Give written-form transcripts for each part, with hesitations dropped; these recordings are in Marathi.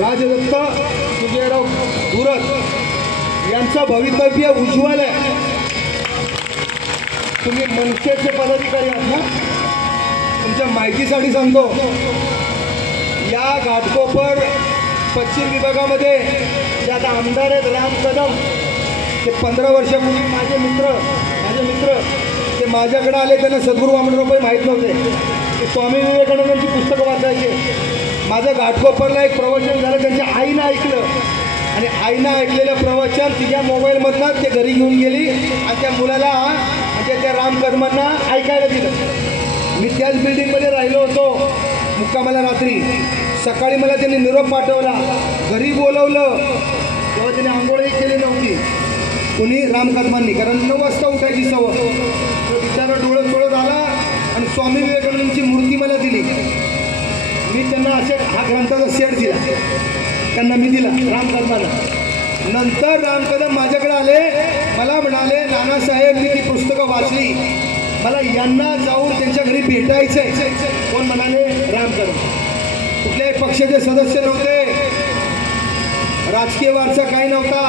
राजदत्त सुजयराव धुरत यांचं भवितव्य उज्ज्वल आहे। तुम्ही मनसेचे पदाधिकारी आहात ना, तुमच्या माहितीसाठी सांगतो, या घाटकोपर पश्चिम विभागामध्ये जे आता आमदार आहेत राम कदम, ते 15 वर्षापूर्वी माझे मित्र ते माझ्याकडे आले। त्यांना सद्गुरू वामनराव माहीत नव्हते, ते स्वामी विवेकानंदांची पुस्तकं वाचायचे। माझं घाटकोपरला एक प्रवचन झालं, त्यांच्या आईनं ऐकलं आणि आईनं ऐकलेलं प्रवचन तिच्या मोबाईलमधनं ते घरी घेऊन गेली आणि त्या मुलाला म्हणजे त्या राम कदमांना ऐकायला दिलं। मी त्याच बिल्डिंगमध्ये राहिलो होतो मुक्कामाला। रात्री सकाळी मला त्यांनी निरोप पाठवला, घरी बोलवलं, तेव्हा त्यांनी आंघोळही केली नव्हती कोणी राम कदमांनी, कारण 9 वाजता उठायची सवय। तो बिचारा डोळत आला आणि स्वामी विवेकानंदांची मूर्ती मला दिली। मी त्यांना असे हा ग्रंथाचा सेट दिला, त्यांना मी दिला राम कदमांना। नंतर राम कदम माझ्याकडे आले, मला म्हणाले, नानासाहेब मी ती पुस्तकं वाचली, मला यांना जाऊन त्यांच्या घरी भेटायचं आहे। कोण म्हणाले? राम कदम। कुठल्याही पक्षाचे सदस्य नव्हते, राजकीय वारसा काही नव्हता।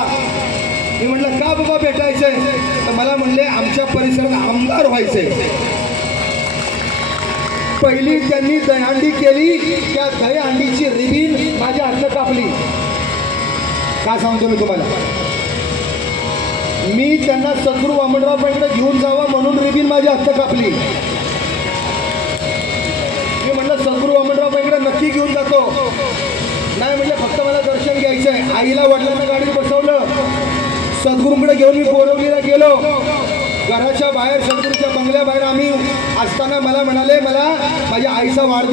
मी म्हटलं का बाबा भेटायचंय? तर मला म्हणले आमच्या परिसरात आमदार व्हायचंय। पहिली त्यांनी दहीहंडी केली, त्या दहीहंडीची रिबीन माझ्या हातनं कापली। का सांगतो मी तुम्हाला, मी त्यांना सद्गुरू वामनरावकडे घेऊन जावं म्हणून रिबीन माझ्या हातनं कापली। मी म्हटलं सद्गुरू वामनरावकडे नक्की घेऊन जातो, नाही म्हणजे फक्त मला दर्शन घ्यायचं आहे। आईला वडिलांना गाडीत बसवलं, सद्गुरूंकडे घेऊन मी बोरवलीला गेलो। घराच्या बाहेर सद्गुरूच्या बंगल्याबाहेर आम्ही असताना मला म्हणाले, मला माझ्या आईचा वाढ